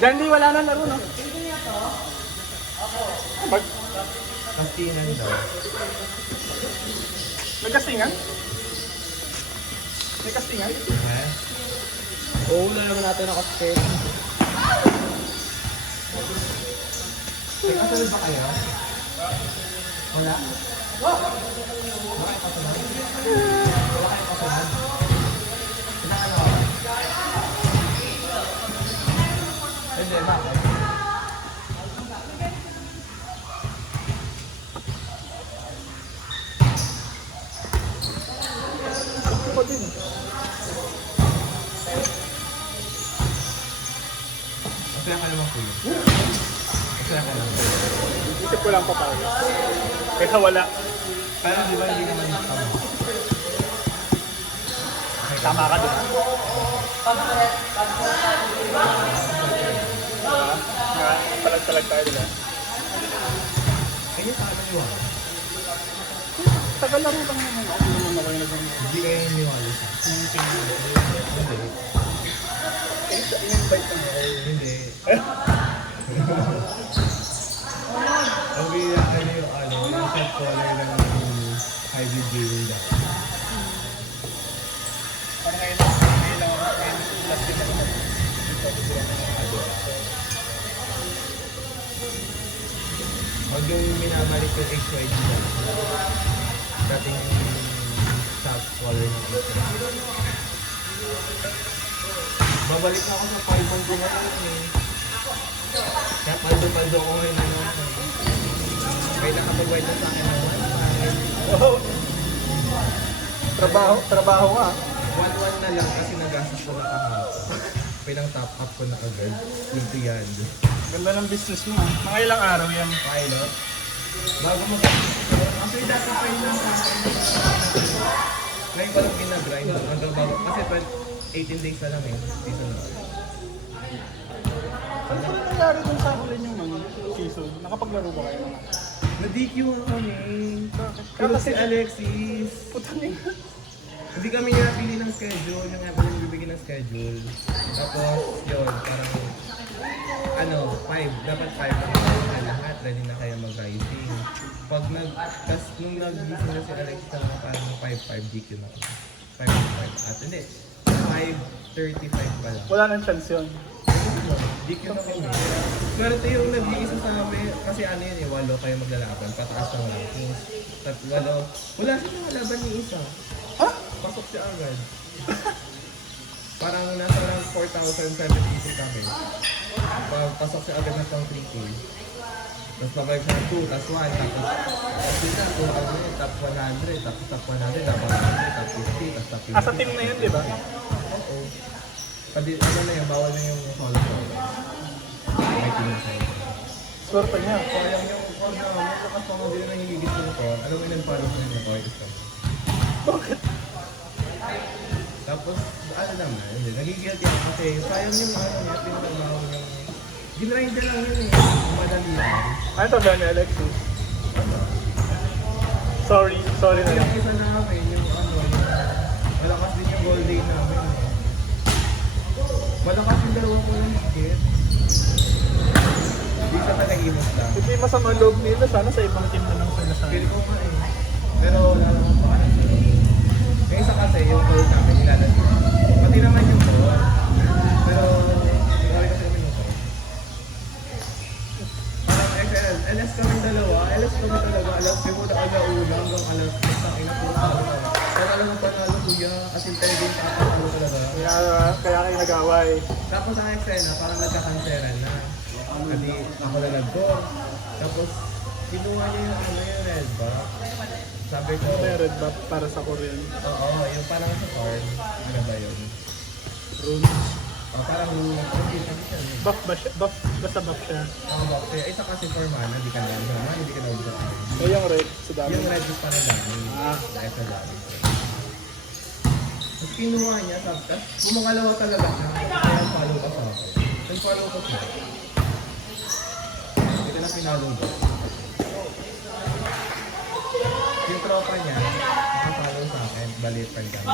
Diyan di wala na laro, no? Mag Kastingan daw. may castingan? May castingan? Eh? Oo, wala naman natin ang kastin. May kasunod ba kayo? Wala? Wala kayo kasunod? Wala kayo kasunod? Ilang ano? Hindi, bakit? Ako din. Masaya ka naman po yun. Masaya ka naman. Isip ko lang pa tayo. Kaya wala. Pero di ba hindi naman yung tama? Tama ka din. Palag-palag tayo diba? Kaya sa akin yung Tagal laro lang naman ako. Hindi naman ako yung nagmamahal. hindi kayo niniwala sa akin. Hindi. In-invite lang ako. Hindi. Ang bilang ano yung ano, yung set color ng hybrid gaming daw. Parang ngayon lang last din ako. Huwag yung minabalik yung XYZ na. Dating top color ng XYZ. Babalik ako sa 5-1 ko ngayon eh. Kaya paldo-paldo ko ngayon ano. Kaya nakapag-white na sa akin ng 1-5. Wow! Trabaho ka. 1-1 na lang kasi nagastos ko na kahapon. Kailang top up ko na agad. Yung 300. Ganda ng business mo. Mga ilang araw yan. Pilot. Bago mag... Actually, dati pa yun lang sa akin. Ngayon ko lang ginagrind. Hanggang bago. Kasi 18 days na lang eh. Season na. Ano pa rin nangyari dun sa ulit yung season? Nakapaglaro ba kayo? Na-DQ ako eh. Bakit? Pero si Alexis. Putang ina. Hindi kami napili ng schedule. Yung Apple yung bibigyan ng schedule. Tapos, yun, parang... Ano, 5. Dapat 5 na lahat. Ready na kayo mag-rising. Pag nung nag-gising na si Alexis na parang 5-5 DQ na kami. 5-5 at hindi. 5-35 pa lang. Wala nang chance yun. DQ na kami. Swerte yung nag-iisa sa amin. Kasi ano yun eh, 8 kayo maglalaban. Pataas ng rankings. Wala siya nakalaban ni isa. Ha? Pasok siya agad. Parang nasa rank 4,073 kami. Pasok siya agad na pang 3K. Tapos pabalik siya ng 2, tapos 1, tapos isa, 200, top 100, tapos top 100, top 100, top 50, tapos top 50. Sa team na yun, di ba? Oo. Pati ano na yun, bawal na yung solo solo. May team na sa'yo. Swerte niya. Sayang yung call na, may lakas pa mga din na hihigit ko na call. Alam mo yung nag-follow ko yung call isa. Bakit? Tapos, ano naman, hindi, nagigilty ako kasi sayang yung ano niya, pinagbawa yung... Ginrind na lang yun eh, madali lang. Ano ito ba ni Alexis? Sorry na Yung lang. isa namin, yung ano, malakas din yung goal day namin. Malakas yung dalawa ko yung higit. Hindi siya pa nag-imos lang. Hindi masama loob nila. Sana sa ibang team na lang sila sa Feel ko pa eh. Pero wala naman pa. Yung isa kasi, yung goal namin nilalagay. Pati naman yung goal. Pero, grabe kasi kami yung goal. Parang XL, LS kami dalawa. LS kami talaga. Alas simula alauna hanggang alas 6 ang inapunta. Pero alam mo panalo kuya. As in 10 games ako panalo talaga. Kaya kayo nag-away. Tapos ang eksena, parang nagkakanseran na. Kasi ako na nag-goal. Tapos, kinuha niya yung ano yung red back. Sabi ko, May red buff para sa Korean. oo, yung parang sa farm. Ano ba yun? Runes. Parang hindi kasi siya. Buff ba siya? Basta buff siya. Kaya isa kasi for mana, hindi ka na mana, hindi ka na ubus sa farm. So yung red, sa dami. Yung red is para dami. Dahil sa dami. Tapos kinuha niya, tapos bumangalawa talaga siya. Kaya follow ka sa akin. Nag-follow ko siya. Hindi ka na pinalong ko. Yung tropa niya, nakafollow sa akin, balit. friend kami.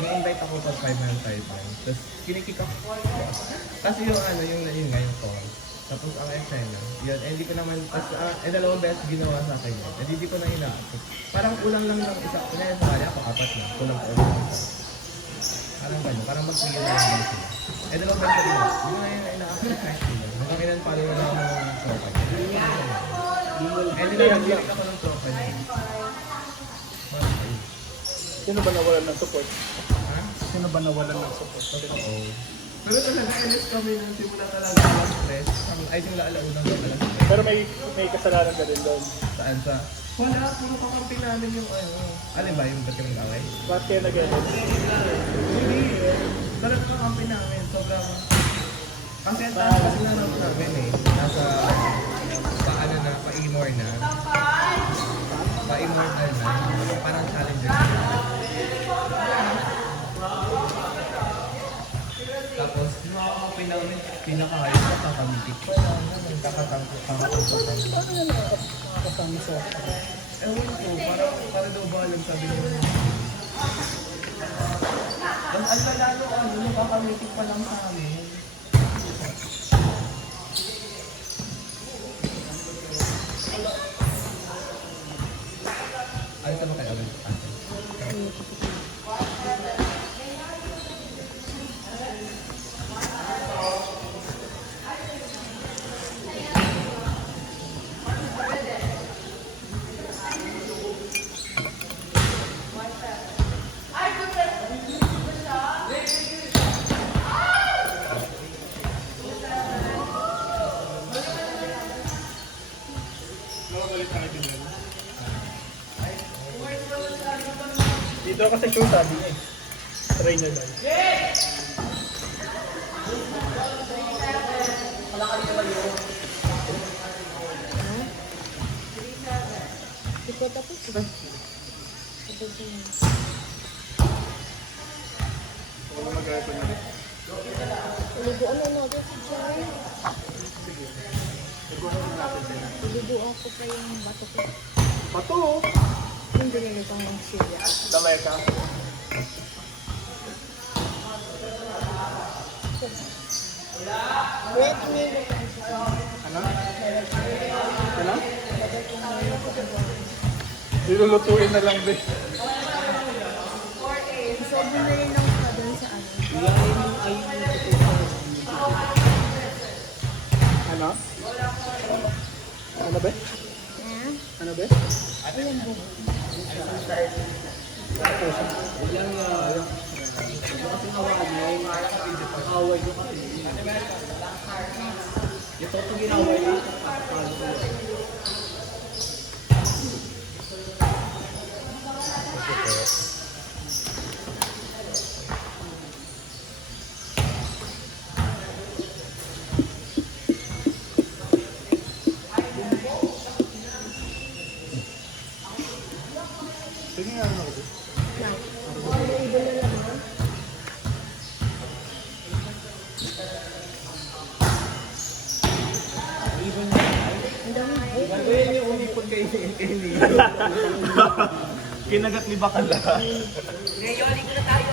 May-invite ako pag 5 man. Tapos kinikik ako. Kasi yung ano, yung nga yung call. Tapos ang eksena, yun, hindi ko naman, tapos dalawang beses ginawa sa akin yun. Hindi ko na inaakot. Parang kulang lang ng isa, kaya sa kanya ako, 4 na. Kulang ko ulit isa. Parang ganyan, parang magsigil na lang sila. Dalawang beses din ako. Hindi ko na yung inaakot sa kahit sila. Nakakinan pa rin lang ako ng tropa niya. Hindi na nag-direct ako ng tropa niya. Sino ba nawalan ng support? Ha? Sino ba nawalan ng support? Oo. Pero talaga, alis kami nung simula talaga alas 3. Ay, yung laalaunang ng alas 3. Pero may kasalanan ka din doon. Saan sa? Wala, puro kakampi namin yung ano. Alin ba yung ba't yung away? Bakit kaya nag-edit? Hindi. Talaga kakampi namin. Sobrang... Kasi ang taas kasi na namin eh. Nasa... Paano na, pa-imor na. Pa-immortal na. Parang challenger na. Tapos, yung mga kakampi namin, pinaka-hype na kakamitik pa lang. Nagkakatangko. Paano yan nakakasama sa... Ewan ko, para daw ba alam sabi nila. Ang lalo ano, nakakamitik pa lang sa amin. Ayos naman kayo agad sa atin. Dito kasi sure sabi niya eh. Try nyo lang. Di ko tapos ba? Wala mag-record na. Libuan na natin si Jai. Nagkuhan na natin sila. Libuan ko pa yung bato ko. Pato! Yung binili ko ng silya. Damay ka. Wait, iniwan ko. Ano? Ano? Nilulutuin na lang din. So, bumili lang ka doon sa ano. Ano? Ano ba? Eh? Ano ba? Ayan po. Sige nga ano ko. Na. Iba na lang ha? Ang dami po. Gagawin yung unipon kay Eli. Kinagat ni Bakala. Ngayoli ko na tayo.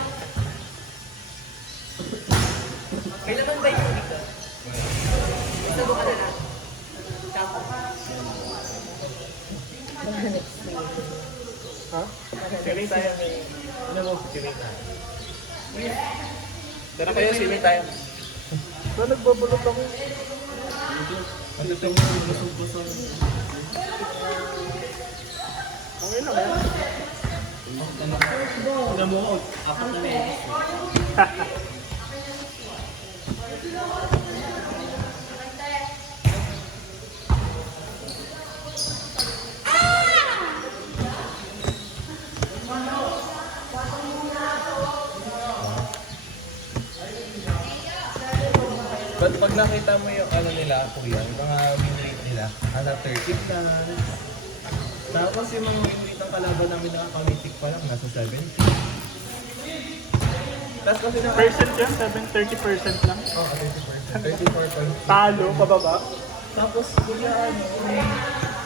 Kailangan ba yung dito? Sabo ka na lang. Tapos. Ha? Siling tayo may... Ano mo, siling tayo. Tara kayo, siling tayo. Ba, nagbabulot ako. Matutong mo yung busog-busog. Okay lang yan. Tignan mo, apat na meses. But pag nakita mo yung ano nila, kuya, yung mga win rate nila, nasa 30 plus. Tapos yung mga win rate ng kalaban namin nakakamitik pa lang, nasa 70. Tapos kasi na... Percent yan, 30% lang. Oo, 30%. 34.5. Talo, pababa. Tapos, kuya, ano,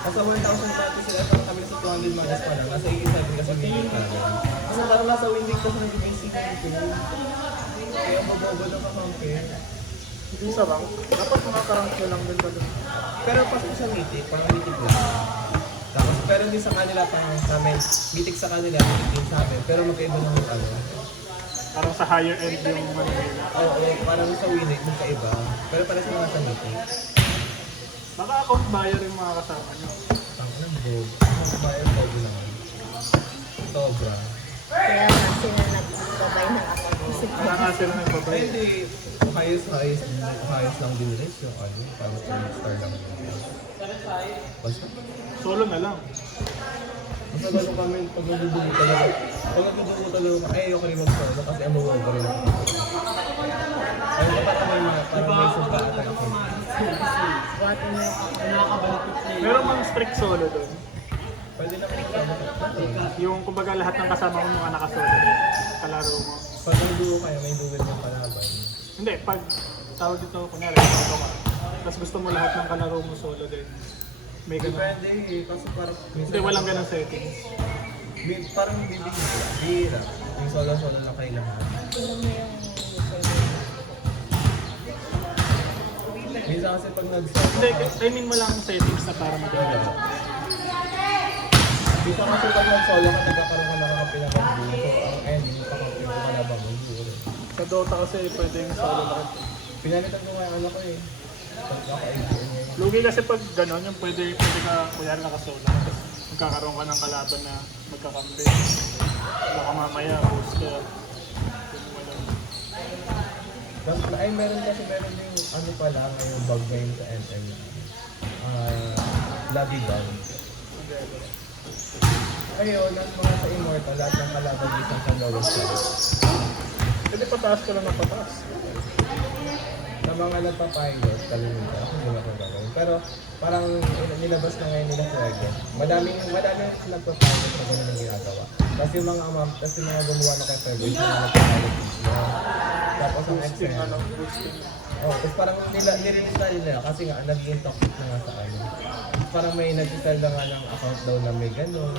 nasa 1,000 pesos sila, tapos kami sa 200 manas pa lang, nasa 87 kasi may kalaban. Kasi parang nga sa Windig kasi nag-ibig si Kiko. Kaya mabobo na kakampi. Hindi sa rank. Dapat makakarang ko lang din ba doon. Pero pasok sa Mythic, parang Mythic lang. Tapos, pero hindi sa kanila parang sa amin, Mythic sa kanila, Mythic din sa amin. Pero magkaiba ng ano. Parang sa higher end yung Manila. Oo, parang sa Winnig, magkaiba. Pero parang sa mga sa Mythic. Baka account buyer yung mga kasama nyo. Ang anong bob? Ang bayar bobo naman. Sobra. Kaya nga sila nagbabay ng ako. Wala nga sila Ay, nagbabay. hindi. Highest lang din rin yung ano. Parang star lang din. Basta. Solo na lang. Basta gano'n kami, pag nagdudugo talaga. Pag nagdudugo talaga, ay ayoko rin mag-solo kasi amuwa ko rin ako. Ayun, parang may sumpa at ako. What in your Meron mang strict solo doon. Pwede naman mag-solo. Yung kumbaga lahat ng kasama mo mga nakasolo doon. Kalaro mo. Pag nagdugo kayo, may duwel ng palaban. Hindi, pag tawag dito, kunyari, solo ka. Tapos gusto mo lahat ng kalaro mo solo din. May ganun. Depende eh, kasi parang... Hindi, walang ganun settings. Parang bihira. Yung solo-solo na kailangan. Minsan kasi pag nag-solo Hindi, ka, I mean mo lang settings na para maganda. minsan kasi pag nag-solo ka, nagkakaroon ka na ng pinaka-duo. So, ang ending, yung pakakalabang mo, siguro. Sa Dota kasi pwede yung solo lahat. Pinalitan ko nga yung ano ko eh. Pag naka-AGN eh. Lugi kasi pag gano'n, yung pwede ka, kunyari nakasolo. Tapos magkakaroon ka ng kalaban na magkakampi. Baka mamaya, host ka. Kung wala. Tapos, ay meron yung ano pala, yung bug game sa MM. Lobby bug. Ayun, ang mga sa Immortal, lahat ng kalaban isang sa lowest level. Pwede pataas ko lang ng pataas. Sa mga nagpapilot, kalimutan ako hindi ako gagawin. Pero parang nilabas na ngayon nila Fuego. Madaming nagpapilot na gano'n ang ginagawa. Tapos yung mga gumawa na kay Fuego, yung mga nagpapilot video. Tapos ang Boosting, Excel. boosting. Oh, tapos parang nirelease na nila kasi nga naging toxic na nga sa ano. Tapos parang may nag-start na nga ng account daw na may gano'n.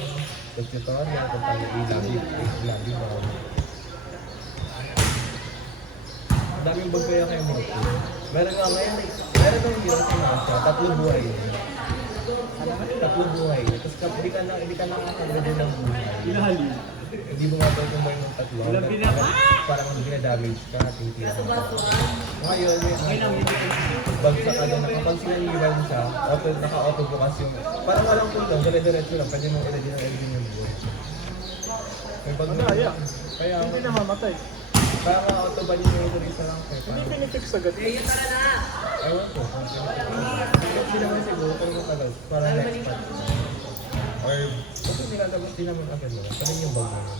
Tapos tutorial kung paano i-lobby ba. Ang daming bug kaya kayo mga po. Meron nga ngayon, meron kang hero sa Masha, 3 buhay yun. 3 buhay. Tapos hindi ka nakakagod din ng buhay. Inahalin. Hindi mo nga yung buhay ng 3. Parang ginadamage ka, tingkira ka. Ngayon, bagsak ka doon na kapag sinaniwan siya, naka-auto bukas yung, parang walang cooldown, dire-diretso lang, pwede mong ilagin yung buhay. May bug na Kaya, Kaya, hindi namamatay. parang auto ba yung isa lang kayo? Hindi pinifix agad. Ewan ko. Hindi naman siguro, pero matagal. Para next part. Or, kasi nilalabas din naman agad mo. Pero yung bug na yun.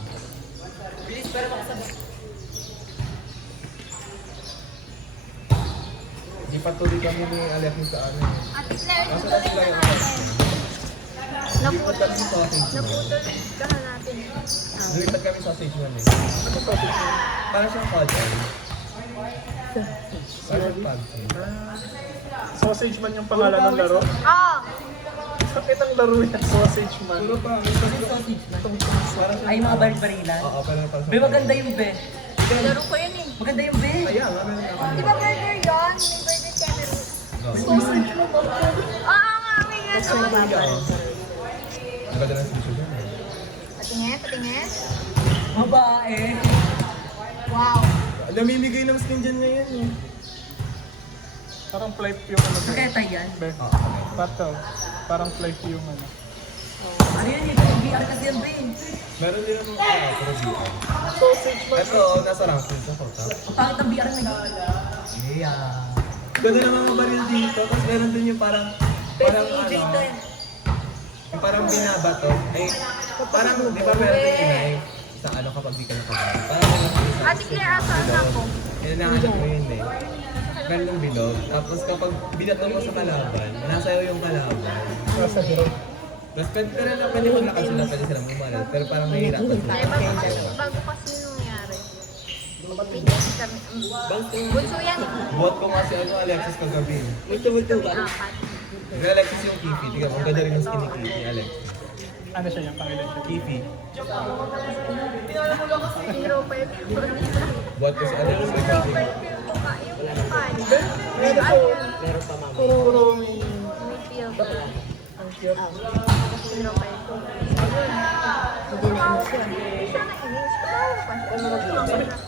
Bilis, pero makasabot. Di pa tuloy kami ni Alexis sa ano. Ate Claire, Nasa na sila yung ano. Lipat kami sa sausage. naputol ka natin. Lipat kami sa sausage man eh. Ano to? Parang siyang codon. Parang siyang pagsi. Sausage man yung pangalan ng laro. Ah! Sakit ang laro yan, sausage man. Puro pa. Parang Ay, mga baril-barilan. Oo, parang Be, maganda yung be. Laro ko yun eh. Maganda yung be. Kaya nga, meron na kami. Di ba burger yun? May burger channel. Sausage mo ba? Oo nga, may nga. Ang ganda ng sisyo dyan eh. Patingin, patingin. Babae. Wow. Namimigay ng skin dyan ngayon eh. Parang flight yung ano. Saketa yan. Be, pato. Parang flight yung ano. Ano yan, yung VR kasi yan, be. Meron din naman pero VR. Sausage man. Ito, nasa rankings ako. Ang pangit ng VR na yun. Yeah. Ganda naman ang baril dito. Tapos meron din yung parang ano, yung parang binabato. Ay, parang, di ba meron din inay sa ano kapag di ka nakagawa. Parang Ate Claire, asan ako? Hinahanap mo yun eh. Meron ng bilog. Tapos kapag binato mo sa kalaban, nasayaw yung kalaban. Nasa loob. Tapos pwede maglakad sila, pwede silang umalis. Pero parang nahihirapan sila. Ay, bago kasi nangyari. Bigyan kami. Bunso yan. Buhat ko nga si Alexis kagabi. Multo-multo ba? Apat. Alexis yung Kifi. Tingnan mo, ang ganda rin yung skin ni Kifi, Alexis. Ano siya yung pangilan siya? Kifi. Buat ko si ano yung may kasi. Meron pa mama. Puro may... Ang cute. Hindi na siya. Hindi siya nainis. Tumawa pa siya.